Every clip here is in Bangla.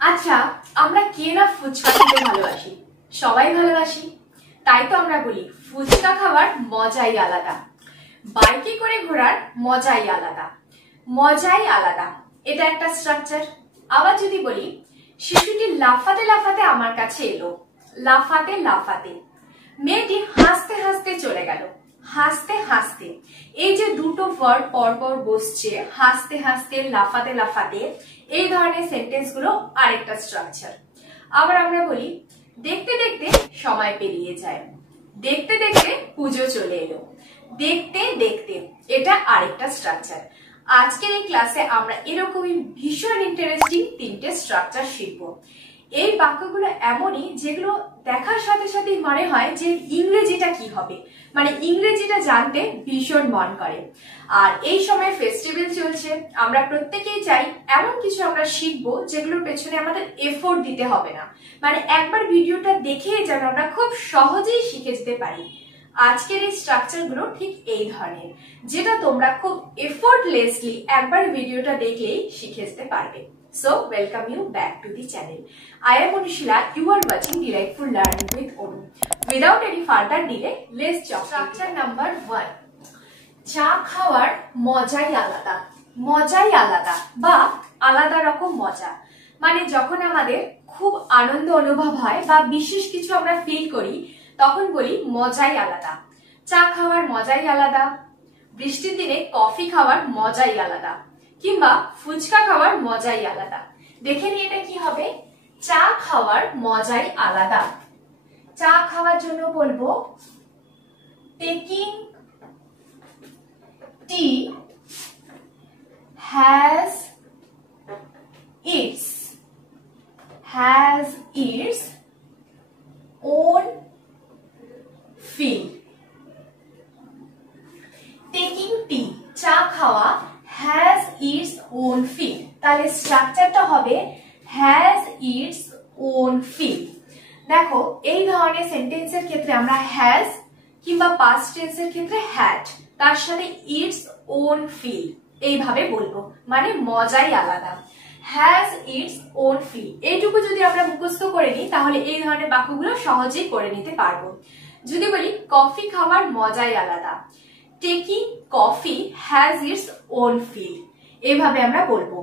আচ্ছা, আমরা কে না ফুচকা খেতে ভালোবাসি? সবাই ভালোবাসি। তাই তো আমরা বলি ফুচকা খাওয়ার মজাই আলাদা, বাইকে করে ঘোরার মজাই আলাদা। মজাই আলাদা, এটা একটা স্ট্রাকচার। আবার যদি বলি শিশুটি লাফাতে লাফাতে আমার কাছে এলো, লাফাতে লাফাতে। মেয়েটি হাসতে হাসতে চলে গেল, হাসতে হাসতে। এই যে দুটো ওয়ার্ড পরপর বসছে, হাসতে হাসতে, লাফাতে লাফাতে, এই ধরনের সেন্টেন্স গুলো আরেকটা স্ট্রাকচার। আবার আমরা বলি দেখতে দেখতে সময় পেরিয়ে যায়, দেখতে দেখতে পুজো চলে এলো, দেখতে দেখতে, এটা আরেকটা স্ট্রাকচার। আজকের এই ক্লাসে আমরা এরকমই ভীষণ ইন্টারেস্টিং তিনটে স্ট্রাকচার শিখবো। এই বাক্যগুলো এমনই যেগুলো দেখার সাথে সাথে মনে হয় যে ইংরেজিটা কি হবে, মানে ইংরেজিটা জানতে ভীষণ মন করে। আর এই সময় ফেস্টিভ্যাল চলছে, আমরা প্রত্যেকেই চাই এমন কিছু আমরা শিখবো যেগুলোর পেছনে আমাদের এফোর্ট দিতে হবে না, মানে একবার ভিডিওটা দেখে যেন আমরা খুব সহজেই শিখে যেতে পারি। আজকের এই স্ট্রাকচার গুলো ঠিক এই ধরনের, যেটা তোমরা খুব এফোর্টলেসলি একবার ভিডিওটা দেখলেই শিখে যেতে পারবে। So, welcome you back to the channel. I am Anushila. You are watching Delightful Learning with Onu. Without any further delay, let's jump. Structure number 1. চা খাওয়ার মজাই আলাদা, মজাই আলাদা বা আলাদা রকম মজা। মানে যখন আমাদের খুব আনন্দ অনুভব হয় বা বিশেষ কিছু আমরা ফিল করি, তখন বলি মজাই আলাদা। চা খাওয়ার মজাই আলাদা, বৃষ্টির দিনে কফি খাওয়ার মজাই আলাদা, কিংবা ফুচকা খাওয়ার মজাই আলাদা। দেখে নিয়ে এটা কি হবে? চা খাওয়ার মজাই আলাদা। চা খাওয়ার জন্য বলবো taking tea has its own feel. Taking tea, চা খাওয়া, has its own feel। তাহলে স্ট্রাকচারটা হবে has its own feel। দেখো এই ধরনের সেন্টেন্সের ক্ষেত্রে আমরা has কিংবা past টেন্সের ক্ষেত্রে had, তার সাথে its own feel এইভাবে বলবো, মানে মজাই আলাদা। has its own feel, এইটুকু যদি আমরা মুখস্থ করে নিই তাহলে এই ধরনের বাক্যগুলো সহজেই করে নিতে পারবো। যদি বলি কফি খাওয়ার মজাই আলাদা, Taking coffee has its own feel, এইভাবে আমরা বলবো।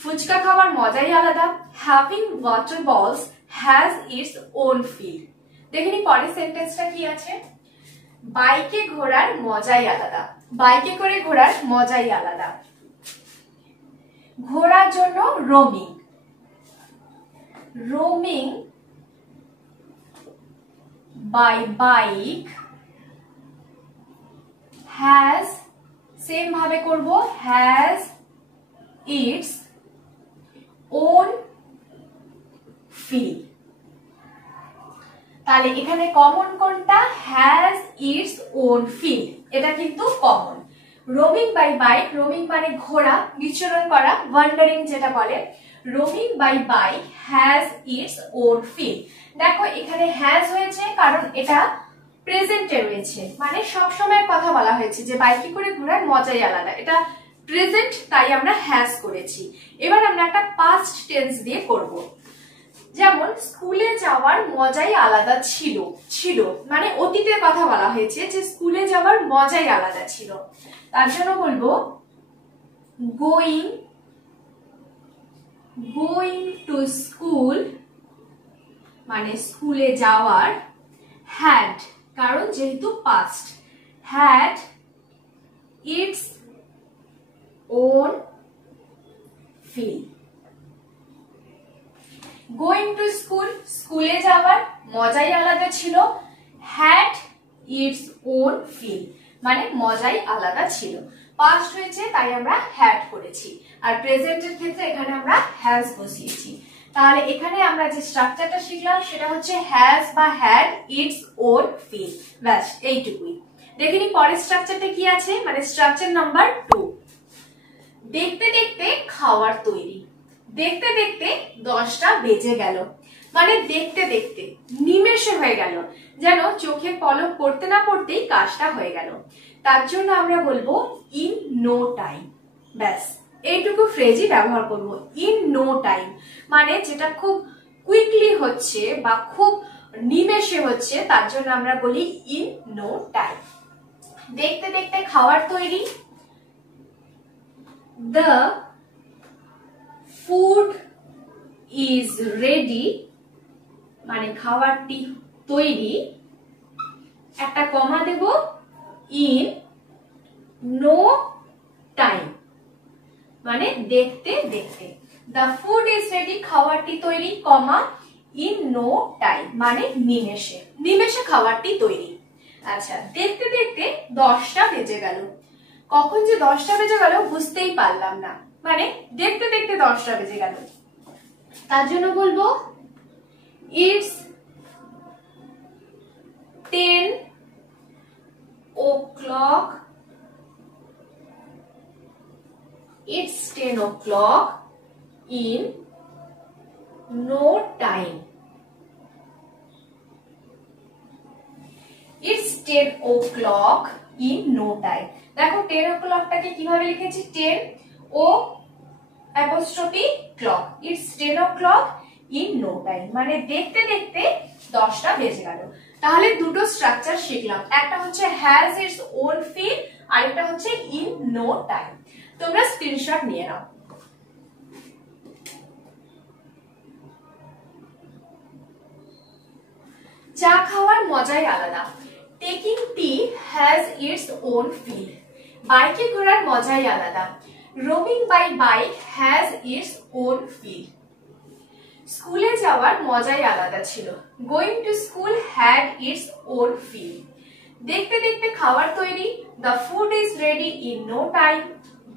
ফুচকা খাওয়ার মজাই আলাদা, having water balls has its own feel। দেখে নি পরের সেন্টেন্সটা কি আছে? বাইকে ঘোরার মজাই আলাদা, বাইকে করে ঘোরার মজাই আলাদা। ঘোরার জন্য roaming, roaming by bike has, same ভাবে করব, has its own feel। তাহলে এখানে কমন কোনটা? has its own feel, এটা কিন্তু কমন। রোমিং বাই বাইক, রোমিং মানে ঘোরা, বিচরণ করা, ওয়ান্ডারিং যেটা বলে। Roaming by bike has its own feel। দেখো এখানে has হয়েছে কারণ এটা প্রেজেন্টে রয়েছে, মানে সব সময়ের কথা বলা হয়েছে যে বাইকে করে ঘোরার মজাই আলাদা, এটা প্রেজেন্ট, তাই আমরা হ্যাজ করেছি। এবার আমরা একটা পাস্ট টেন্স দিয়ে করব। যেমন স্কুলে যাওয়ার মজাই আলাদা ছিল, ছিল মানে অতীতের কথা বলা হয়েছে যে স্কুলে যাওয়ার মজাই আলাদা ছিল। তার জন্য বলবো গোয়িং টু স্কুল, মানে স্কুলে যাওয়ার, had, কারণ যেহেতু past, had its own feel। Going to school, স্কুলে যাওয়ার মজাই আলাদা ছিল, had its own feel, মানে মজাই আলাদা ছিল। পাস্ট হয়েছে তাই আমরা had করেছি, আর প্রেজেন্টের ক্ষেত্রে এখানে আমরা has বসিয়েছি। তাহলে এখানে আমরা যে স্ট্রাকচারটা শিখলাম সেটা হচ্ছে has বা had its own feel, ব্যাস এইটুকুই। দেখে নি পরের স্ট্রাকচারটা কি আছে, মানে স্ট্রাকচার নাম্বার 2। দেখতে দেখতে খাওয়ার তৈরি, দেখতে দেখতে 10টা বেজে গেল, মানে দেখতে দেখতে নিমেষে হয়ে গেল, যেন চোখে পলক পড়তে না পড়তেই কাজটা হয়ে গেল। তার জন্য আমরা বলবো ইন নো টাইম, ব্যাস এইটুকু ফ্রেজই ব্যবহার করব। ইন নো টাইম মানে যেটা খুব কুইকলি হচ্ছে বা খুব নিমেষে হচ্ছে, তার জন্য আমরা বলি ইন নো টাইম। দেখতে দেখতে খাবার তৈরি। দ্য ফুড ইজ রেডি মানে খাবারটি তৈরি, একটা কমা দেব, ইন নো টাইম মানে দেখতে দেখতে। দ্য ফুড ইজ রেডি খাবারটি তৈরি, কমা ইন নো টাইম মানে নিমেষে, নিমেষে খাবারটি তৈরি। আচ্ছা, দেখতে দেখতে 10টা বেজে গেল। কখন যে 10টা বেজে গেল বুঝতেই পারলাম না, মানে দেখতে দেখতে 10টা বেজে গেল। তার জন্য বলবো it's 10 o'clock, it's 10 o'clock in no time. It's 10 o'clock in no time. দেখো 10 o'clock টাকে কিভাবে লিখেছি, 10 ও apostrophe clock, it's 10 o'clock in no time মানে দেখতে দেখতে 10টা বেজে গেল। তাহলে দুটো স্ট্রাকচার শিখলাম, একটা হচ্ছে হ্যাজ ইটস ওন ফিল, আরেকটা হচ্ছে ইন নো টাইম। তোমরা স্ক্রিনশট নিয়ে নাও। চা খাওয়ার মজাই আলাদা। Taking tea has its own feel. বাইকে ঘোরার মজাই আলাদা। Roaming by bike has its own feel. স্কুলে যাওয়ার মজাই আলাদা ছিল। Going to school had its own feel. দেখতে দেখতে খাবার তৈরি। The food is ready in no time.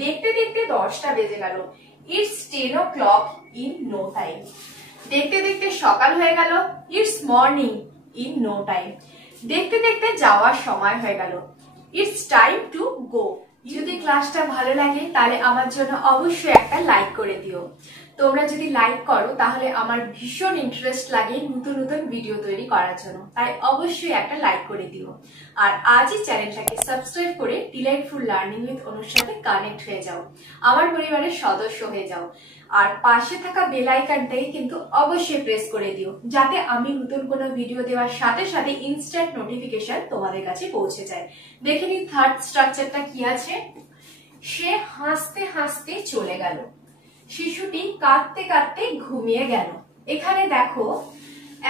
দেখতে দেখতে 10টা বেজে গেল। It's 10 o'clock in no time. দেখতে দেখতে সকাল হয়ে গেল। It's morning in no time. দেখতে দেখতে যাওয়ার সময় হয়ে গেল। It's time to go. যদি ক্লাসটা ভালো লাগে তাহলে আমার জন্য অবশ্যই একটা লাইক করে দিও। তোমরা যদি লাইক করো তাহলে আমার ভীষণ ইন্টারেস্ট লাগে নতুন নতুন ভিডিও তৈরি করার জন্য, তাই অবশ্যই একটা লাইক করে দিও। আর আজই চ্যানেলটাকে সাবস্ক্রাইব করে ডিলাইটফুল লার্নিং উইথ অনুর সাথে কানেক্ট হয়ে যাও, আমার পরিবারের সদস্য হয়ে যাও। আর পাশে থাকা বেল আইকনটাকে কিন্তু অবশ্যই প্রেস করে দিও, যাতে আমি নতুন কোনো ভিডিও দেওয়ার সাথে সাথে ইনস্ট্যান্ট নোটিফিকেশন তোমাদের কাছে পৌঁছে যায়। দেখে নি থার্ড স্ট্রাকচারটা কি আছে। সে হাসতে হাসতে চলে গেল। শিশুটি কাঁদতে কাঁদতে ঘুমিয়ে গেল। এখানে দেখো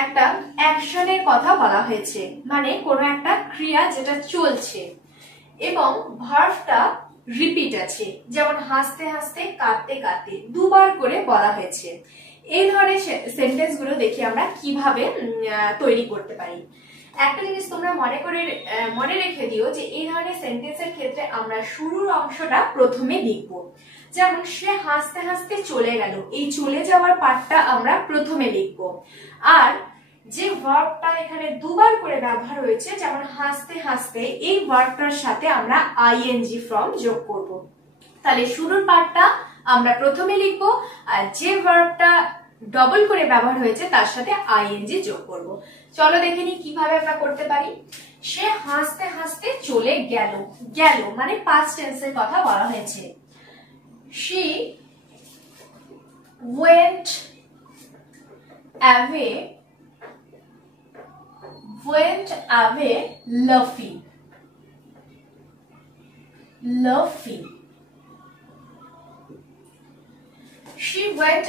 একটা অ্যাকশনের কথা বলা হয়েছে, মানে কোনো একটা ক্রিয়া যেটা চলছে এবং ভার্বটা রিপিট আছে, যেমন হাসতে হাসতে কাঁদতে কাঁদতে দুবার করে বলা হয়েছে। এই ধরনের সেন্টেন্স গুলো দেখি আমরা কিভাবে তৈরি করতে পারি। একটা জিনিস তোমরা মনে রেখে দিও যে এই ধরনের সেন্টেন্সের ক্ষেত্রে আমরা শুরুর অংশটা প্রথমে লিখব। যেমন সে হাসতে হাসতে চলে গেল, এই চলে যাওয়ার পার্টটা আমরা প্রথমে লিখব। আর যে ভার্বটা এখানে দুবার করে ব্যবহার হয়েছে, যেমন হাসতে হাসতে, এই ভার্বটার সাথে আমরা আইএনজি ফর্ম যোগ করব। তাহলে শুরুর পার্টটা আমরা প্রথমে লিখব, আর যে ভার্বটা ডবল করে ব্যবহার হয়েছে তার সাথে আইএনজি যোগ করব। চলো দেখে নি কিভাবে আমরা করতে পারি। সে হাসতে হাসতে চলে গেল। গেল মানে পাস্ট টেন্সের কথা বলা হয়েছে। She went away laughing. She went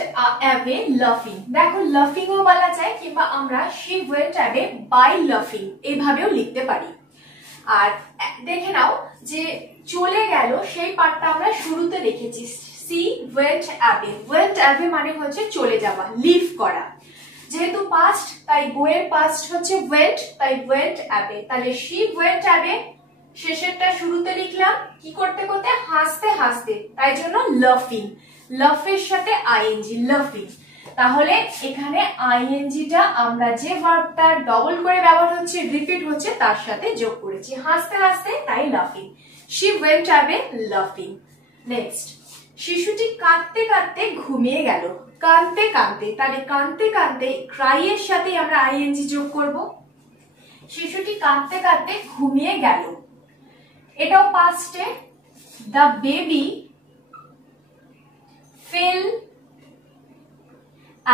away laughing. দেখো লাফিং ও বলা যায়, কিংবা আমরা she went away by laughing এইভাবেও লিখতে পারি। আর দেখে নাও যে চলে গেল সেই পার্টটা আমরা শুরুতে লিখেছি, she went away। went away মানে হচ্ছে চলে যাওয়া, লিভ করা। যেহেতু পাস্ট তাই গো এর পাস্ট হচ্ছে went, তাই went away। তাহলে she went away শেষেরটা শুরুতে লিখলাম কি করতে করতে, হাসতে হাসতে, তাই জন্য লাফিং। লাফের সাথে আইএনজি, লাফিং। তাহলে এখানে আইএনজিটা আমরা যে ভার্বটা ডবল করে ব্যবহার হচ্ছে, রিপিট হচ্ছে, তার সাথে যোগ করেছি, হাসতে হাসতে, তাই লাফিং। She went away laughing. Next, শিশুটি কাঁদতে কাঁদতে ঘুমিয়ে গেল। কাঁদতে কাঁদতে, তাহলে কাঁদতে কাঁদতে ক্রাই এর সাথে আমরা আইএনজি যোগ করব। শিশুটি কাঁদতে কাঁদতে ঘুমিয়ে গেল, এটাও পাস্টে। The baby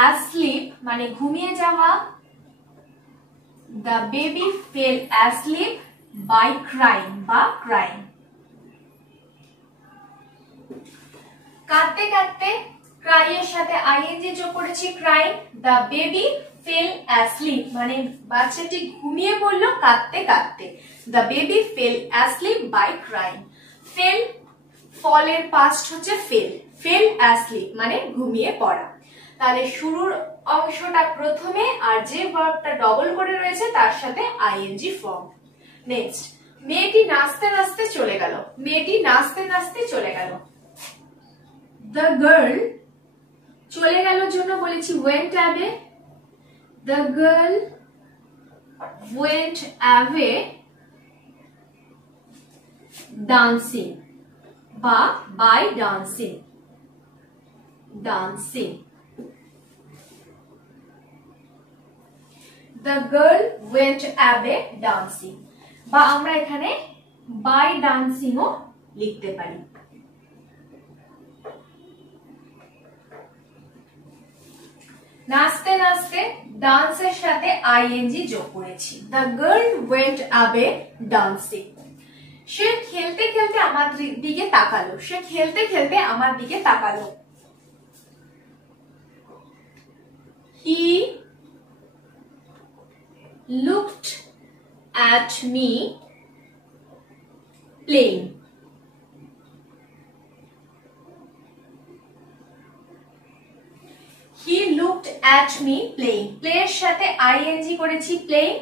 asleep মানে ঘুমিয়ে যাওয়া, the baby fell asleep by crying বা crying। কাঁদতে কাঁদতে cry এর সাথে ing যোগ করেছি crying, the baby fell asleep মানে বাচ্চাটি ঘুমিয়ে পড়লো কাঁদতে কাঁদতে, the baby fell asleep by crying। fell fall এর past হচ্ছে fell asleep মানে ঘুমিয়ে পড়া। তাহলে শুরুর অংশটা প্রথমে আর যে ভার্বটা ডবল করে রয়েছে তার সাথে ing ফর্ম। নেক্সট, মেয়েটি নাচতে নাচতে চলে গেল, মেয়েটি নাচতে নাচতে চলে গেল। the girl চলে গেল জন্য বলেছি went away, the girl went away dancing বা by dancing, dancing। the girl went away dancing বা আমরা এখানে by dancing ও লিখতে পারি। নাচতে নাচতে ডান্সের সাথে ing যোগ করেছি, the girl went away dancing। সে খেলতে খেলতে আমার দিকে তাকালো, সে খেলতে খেলতে আমার দিকে তাকালো। he looked at me playing। he looked at me playing, play এর সাথে ing করেছি playing,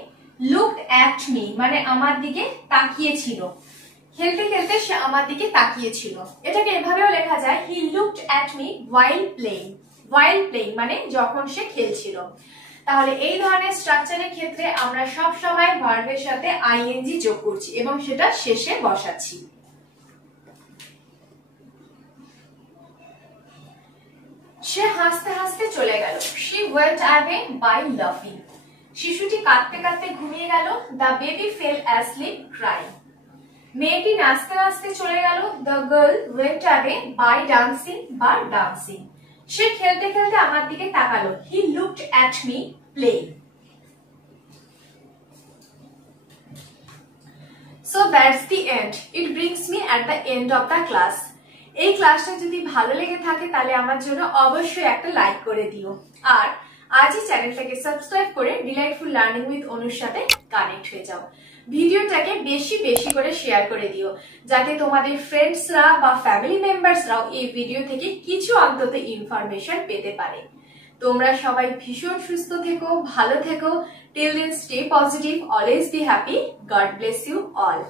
looked at me মানে আমার দিকে তাকিয়ে ছিল, খেলতে খেলতে সে আমার দিকে তাকিয়ে ছিল। এটাকে এভাবেও লেখা যায় he looked at me while playing, while playing মানে যখন সে খেলছিল। তাহলে এই ধরনের স্ট্রাকচারের ক্ষেত্রে আমরা সব সময় ভার্বের সাথে ing যোগ করছি এবং সেটা শেষে বসাচ্ছি। সে হাসতে হাসতে চলে গেল, she went away by laughing। শিশুটি কাঁদতে কাঁদতে ঘুমিয়ে গেল, the baby fell asleep crying। মেয়েটি নাচতে নাচতে চলে গেল, the girl went away by dancing বা dancing। সে খেলতে খেলতে আমার দিকে তাকালো, he looked at me playing। So that's the end. It brings me at the end of the class. এই ক্লাসটা যদি ভালো লেগে থাকে তাহলে আমার জন্য অবশ্যই একটা লাইক করে দিও, আর আজই চ্যানেলটাকে সাবস্ক্রাইব করে ডিলাইটফুল লার্নিং উইথ অনুর সাথে কানেক্ট হয়ে যাও। ভিডিওটাকে বেশি বেশি করে শেয়ার করে দিও যাতে তোমাদের ফ্রেন্ডসরা বা ফ্যামিলি মেম্বার্সরাও এই ভিডিও থেকে কিছু অন্তত ইনফরমেশন পেতে পারে। তোমরা সবাই ভীষণ সুস্থ থেকো, ভালো থেকো। Till then stay positive, always be happy. God bless you all.